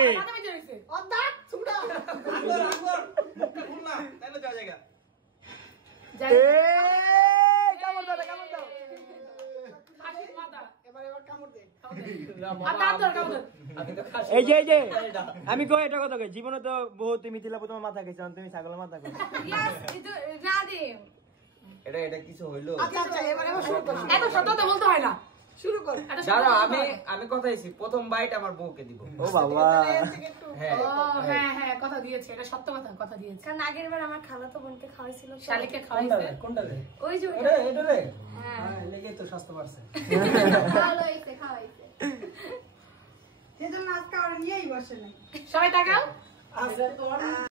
নাকি অর্ধাৎ ছুড়া আঙ্গুর আঙ্গুর মুখটা খুল না তাহলে যাওয়া জায়গা কামড় দাও কামড় দাও এবার কামড় দে এই যে আমি কই এটা কথা কই জীবনে তো বহুত মিথিলা তোমার মাথা খাইছো তুমি ছাগলের মাথা খাও এটা কিছু হইলো আচ্ছা এবার শুরু কর এত সত্যতা বলতে হয় না শুরু কর দাঁড়া আমি কথা দিছি প্রথম বাইট আমার বউকে দিব ও বাবা হ্যাঁ হ্যাঁ কথা দিয়েছে এটা সত্য কথা দিয়েছে কারণ আগের বার আমার খালাতো বোনকে খাওয়াইছিল শালিকে খাওয়াইছে কোনটা রে ওই যে এটা রে হ্যাঁ লেগে তো স্বাস্থ্য বাড়ছে খাওয়াইছে সেজন্য আজকে আর নিয়েই বসে নাই সবাই তাকাও আচ্ছা